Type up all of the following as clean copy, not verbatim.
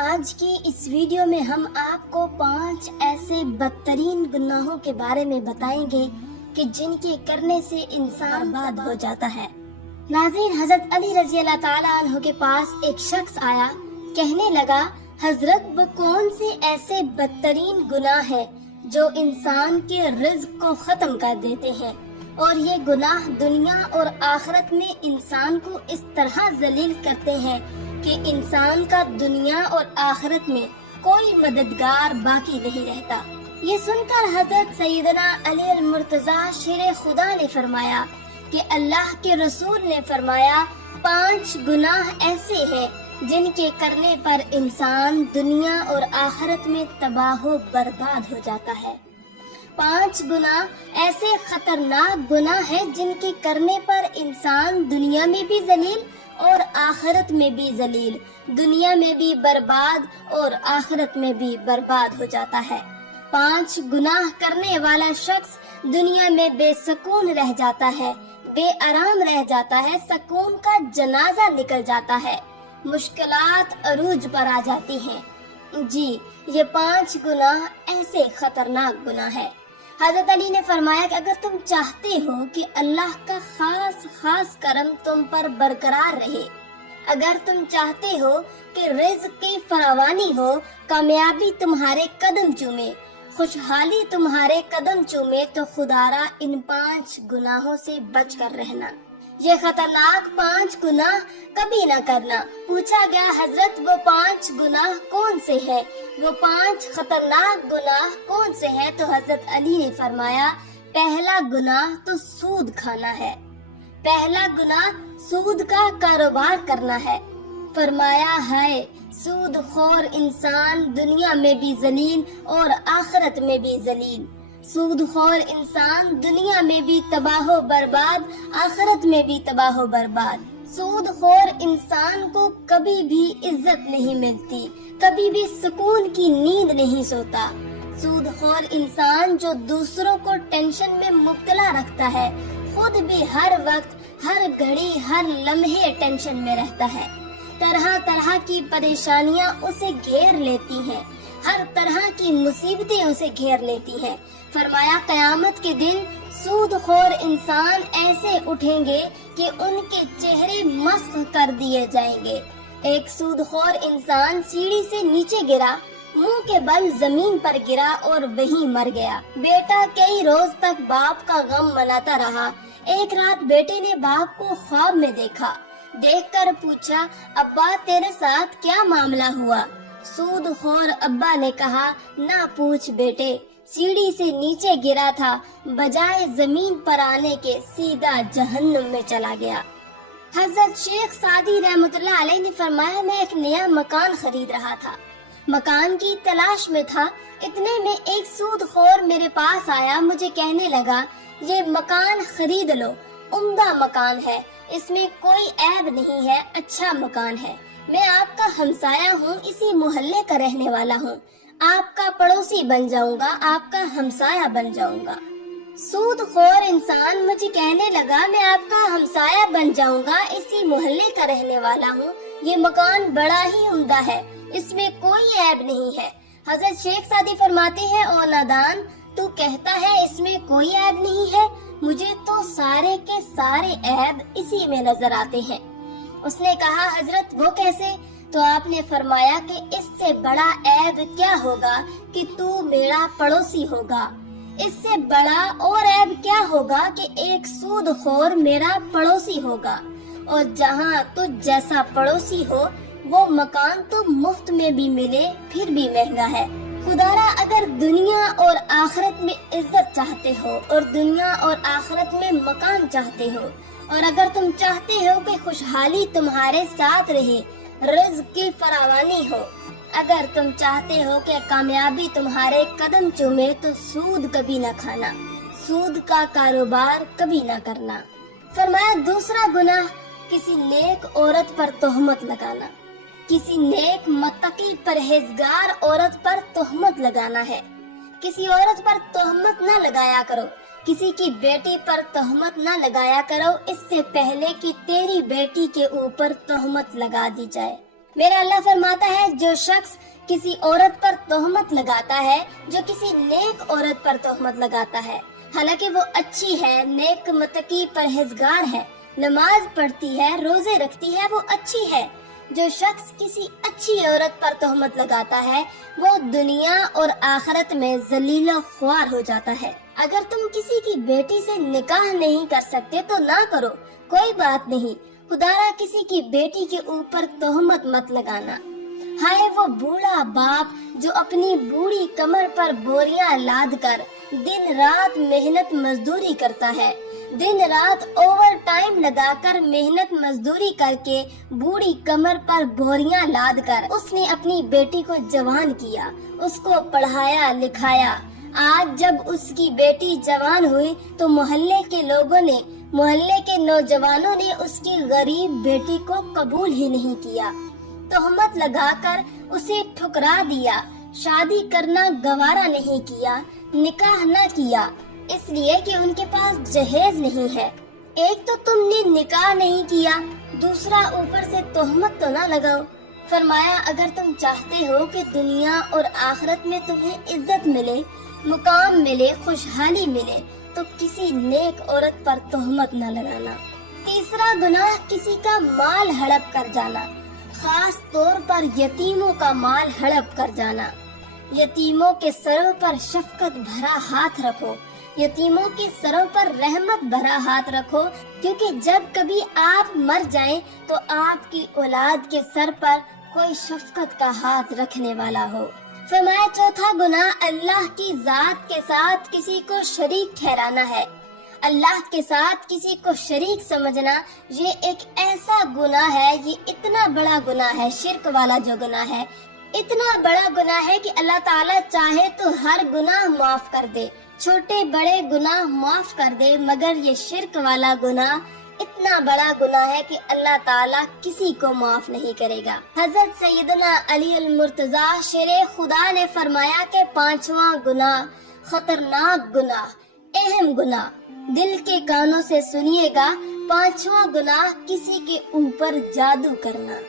آج کی اس ویڈیو میں ہم آپ کو 5 ایسے بدترین گناہوں کے بارے میں بتائیں گے کہ جن کے کرنے سے انسان برباد ہو جاتا ہے۔ ناظرین، حضرت علی رضی اللہ تعالیٰ عنہ کے پاس ایک شخص آیا، کہنے لگا، حضرت وہ کون سے ایسے بدترین گناہ ہیں جو انسان کے رزق کو ختم کر دیتے ہیں، اور یہ گناہ دنیا اور آخرت میں انسان کو اس طرح ذلیل کرتے ہیں کہ انسان کا دنیا اور آخرت میں کوئی مددگار باقی نہیں رہتا۔ یہ سن کر حضرت سیدنا علی المرتضیٰ شیر خدا نے فرمایا کہ اللہ کے رسول نے فرمایا 5 گناہ ایسے ہیں جن کے کرنے پر انسان دنیا اور آخرت میں تباہ و برباد ہو جاتا ہے۔ 5 گناہ ایسے خطرناک گناہ ہیں جن کے کرنے پر انسان دنیا میں بھی ذلیل اور آخرت میں بھی ذلیل، دنیا میں بھی برباد اور آخرت میں بھی برباد ہو جاتا ہے۔ 5 گناہ کرنے والا شخص دنیا میں بے سکون رہ جاتا ہے، بے آرام رہ جاتا ہے، سکون کا جنازہ نکل جاتا ہے، مشکلات عروج پر آ جاتی ہیں۔ جی، یہ 5 گناہ ایسے خطرناک گناہ ہیں۔ حضرت علی نے فرمایا کہ اگر تم چاہتے ہو کہ اللہ کا خاص کرم تم پر برقرار رہے، اگر تم چاہتے ہو کہ رزق کی فراوانی ہو، کامیابی تمہارے قدم چومے، خوشحالی تمہارے قدم چومے، تو خدا را ان 5 گناہوں سے بچ کر رہنا۔ یہ خطرناک 5 گناہ کبھی نہ کرنا۔ پوچھا گیا، حضرت وہ 5 گناہ کون سے ہیں؟ وہ 5 خطرناک گناہ کون سے ہیں؟ تو حضرت علی نے فرمایا، پہلا گناہ تو سود کھانا ہے، پہلا گناہ سود کا کاروبار کرنا ہے۔ فرمایا ہے، سود خور انسان دنیا میں بھی ذلیل اور آخرت میں بھی ذلیل، سود خور انسان دنیا میں بھی تباہ و برباد، آخرت میں بھی تباہ و برباد۔ سود خور انسان کو کبھی بھی عزت نہیں ملتی، کبھی بھی سکون کی نیند نہیں سوتا۔ سود خور انسان جو دوسروں کو ٹینشن میں مبتلا رکھتا ہے، خود بھی ہر وقت، ہر گھڑی، ہر لمحے ٹینشن میں رہتا ہے۔ طرح طرح کی پریشانیاں اسے گھیر لیتی ہیں، ہر طرح کی مصیبتیں اسے گھیر لیتی ہیں۔ فرمایا، قیامت کے دن سود خور انسان ایسے اٹھیں گے کہ ان کے چہرے مسخ کر دیے جائیں گے۔ ایک سود خور انسان سیڑھی سے نیچے گرا، منہ کے بل زمین پر گرا اور وہیں مر گیا۔ بیٹا کئی روز تک باپ کا غم مناتا رہا۔ ایک رات بیٹے نے باپ کو خواب میں دیکھا، دیکھ کر پوچھا، ابا تیرے ساتھ کیا معاملہ ہوا؟ سود خور ابا نے کہا، نہ پوچھ بیٹے، سیڑھی سے نیچے گرا تھا، بجائے زمین پر آنے کے سیدھا جہنم میں چلا گیا۔ حضرت شیخ سعدی رحمۃ اللہ علیہ نے فرمایا، میں ایک نیا مکان خرید رہا تھا، مکان کی تلاش میں تھا، اتنے میں ایک سود خور میرے پاس آیا، مجھے کہنے لگا، یہ مکان خرید لو، عمدہ مکان ہے، اس میں کوئی عیب نہیں ہے، اچھا مکان ہے، میں آپ کا ہمسایہ ہوں، اسی محلے کا رہنے والا ہوں، آپ کا پڑوسی بن جاؤں گا، آپ کا ہمسایہ بن جاؤں گا۔ سود خور انسان مجھے کہنے لگا، میں آپ کا ہمسایہ بن جاؤں گا، اسی محلے کا رہنے والا ہوں، یہ مکان بڑا ہی عمدہ ہے، اس میں کوئی عیب نہیں ہے۔ حضرت شیخ سعدی فرماتے ہیں، او نادان، تو کہتا ہے اس میں کوئی عیب نہیں ہے، مجھے تو سارے کے سارے عیب اسی میں نظر آتے ہیں۔ اس نے کہا، حضرت وہ کیسے؟ تو آپ نے فرمایا کہ اس سے بڑا عیب کیا ہوگا کہ تو میرا پڑوسی ہوگا، اس سے بڑا اور عیب کیا ہوگا کہ ایک سود خور میرا پڑوسی ہوگا، اور جہاں تو جیسا پڑوسی ہو وہ مکان تو مفت میں بھی ملے پھر بھی مہنگا ہے۔ خدارا، اگر دنیا اور آخرت میں عزت چاہتے ہو اور دنیا اور آخرت میں مکان چاہتے ہو، اور اگر تم چاہتے ہو کہ خوشحالی تمہارے ساتھ رہے، رزق کی فراوانی ہو، اگر تم چاہتے ہو کہ کامیابی تمہارے قدم چومے، تو سود کبھی نہ کھانا، سود کا کاروبار کبھی نہ کرنا۔ فرمایا، دوسرا گناہ کسی نیک عورت پر تہمت لگانا، کسی نیک متقی پرہیزگار عورت پر تہمت لگانا ہے۔ کسی عورت پر تہمت نہ لگایا کرو، کسی کی بیٹی پر تہمت نہ لگایا کرو اس سے پہلے کہ تیری بیٹی کے اوپر تہمت لگا دی جائے۔ میرا اللہ فرماتا ہے جو شخص کسی عورت پر تہمت لگاتا ہے جو کسی نیک عورت پر تہمت لگاتا ہے، حالانکہ وہ اچھی ہے، نیک متقی پرہیزگار ہے، نماز پڑھتی ہے، روزے رکھتی ہے، وہ اچھی ہے، جو شخص کسی اچھی عورت پر تہمت لگاتا ہے وہ دنیا اور آخرت میں ذلیل و خوار ہو جاتا ہے۔ اگر تم کسی کی بیٹی سے نکاح نہیں کر سکتے تو نہ کرو، کوئی بات نہیں، خدارا کسی کی بیٹی کے اوپر تہمت مت لگانا۔ ہائے وہ بوڑھا باپ جو اپنی بوڑھی کمر پر بوریاں لاد کر دن رات محنت مزدوری کرتا ہے، دن رات اوور ٹائم لگا کر محنت مزدوری کر کے بوڑھی کمر پر بوریاں لاد کر اس نے اپنی بیٹی کو جوان کیا، اس کو پڑھایا لکھایا۔ آج جب اس کی بیٹی جوان ہوئی تو محلے کے لوگوں نے، محلے کے نوجوانوں نے اس کی غریب بیٹی کو قبول ہی نہیں کیا، تہمت لگا کر اسے ٹھکرا دیا، شادی کرنا گوارا نہیں کیا، نکاح نہ کیا، اس لیے کہ ان کے پاس جہیز نہیں ہے۔ ایک تو تم نے نکاح نہیں کیا، دوسرا اوپر سے تہمت تو نہ لگاؤ۔ فرمایا اگر تم چاہتے ہو کہ دنیا اور آخرت میں تمہیں عزت ملے، مقام ملے، خوشحالی ملے تو کسی نیک عورت پر تہمت نہ لگانا۔ تیسرا گناہ کسی کا مال ہڑپ کر جانا، خاص طور پر یتیموں کا مال ہڑپ کر جانا۔ یتیموں کے سروں پر شفقت بھرا ہاتھ رکھو، یتیموں کے سروں پر رحمت بھرا ہاتھ رکھو، کیونکہ جب کبھی آپ مر جائیں تو آپ کی اولاد کے سر پر کوئی شفقت کا ہاتھ رکھنے والا ہو۔ فرمایا چوتھا گناہ اللہ کی ذات کے ساتھ کسی کو شریک ٹھہرانا ہے۔ اللہ کے ساتھ کسی کو شریک سمجھنا یہ ایک ایسا گناہ ہے، یہ اتنا بڑا گناہ ہے، شرک والا جو گناہ ہے اتنا بڑا گناہ ہے کہ اللہ تعالیٰ چاہے تو ہر گناہ معاف کر دے، چھوٹے بڑے گناہ معاف کر دے، مگر یہ شرک والا گناہ اتنا بڑا گناہ ہے کہ اللہ تعالیٰ کسی کو معاف نہیں کرے گا۔ حضرت سیدنا علی المرتضیٰ شیر خدا نے فرمایا کہ پانچواں گناہ، خطرناک گناہ، اہم گناہ، دل کے کانوں سے سنیے گا، پانچواں گناہ کسی کے اوپر جادو کرنا۔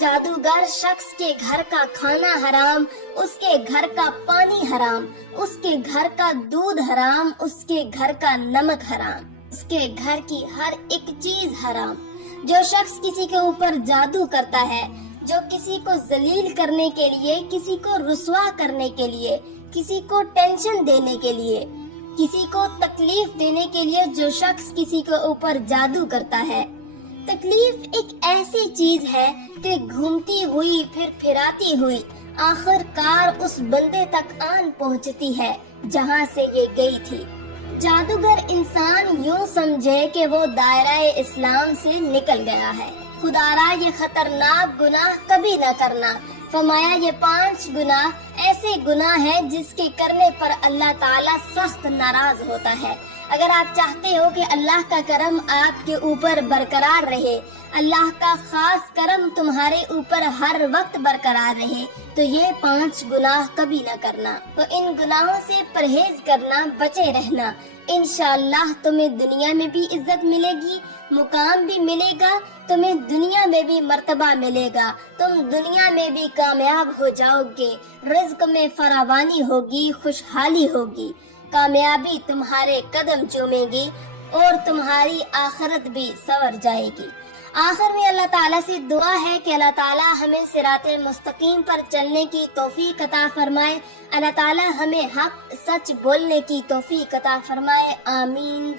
جادوگر شخص کے گھر کا کھانا حرام، اس کے گھر کا پانی حرام، اس کے گھر کا دودھ حرام، اس کے گھر کا نمک حرام، اس کے گھر کی ہر ایک چیز حرام۔ جو شخص کسی کے اوپر جادو کرتا ہے، جو کسی کو ذلیل کرنے کے لیے، کسی کو رسوا کرنے کے لیے، کسی کو ٹینشن دینے کے لیے، کسی کو تکلیف دینے کے لیے جو شخص کسی کے اوپر جادو کرتا ہے، تکلیف ایک ایسی چیز ہے کہ گھومتی ہوئی پھر پھراتی ہوئی آخر کار اس بندے تک آن پہنچتی ہے جہاں سے یہ گئی تھی۔ جادوگر انسان یوں سمجھے کہ وہ دائرہ اسلام سے نکل گیا ہے۔ خدارا یہ خطرناک گناہ کبھی نہ کرنا۔ فرمایا یہ 5 گناہ ایسے گناہ ہیں جس کے کرنے پر اللہ تعالیٰ سخت ناراض ہوتا ہے۔ اگر آپ چاہتے ہو کہ اللہ کا کرم آپ کے اوپر برقرار رہے، اللہ کا خاص کرم تمہارے اوپر ہر وقت برقرار رہے، تو یہ 5 گناہ کبھی نہ کرنا۔ تو ان گناہوں سے پرہیز کرنا، بچے رہنا، انشاءاللہ تمہیں دنیا میں بھی عزت ملے گی، مقام بھی ملے گا، تمہیں دنیا میں بھی مرتبہ ملے گا، تم دنیا میں بھی کامیاب ہو جاؤ گے، رزق میں فراوانی ہوگی، خوشحالی ہوگی، کامیابی تمہارے قدم چومے گی اور تمہاری آخرت بھی سنور جائے گی۔ آخر میں اللہ تعالیٰ سے دعا ہے کہ اللہ تعالیٰ ہمیں صراط مستقیم پر چلنے کی توفیق عطا فرمائے، اللہ تعالیٰ ہمیں حق سچ بولنے کی توفیق عطا فرمائے، آمین۔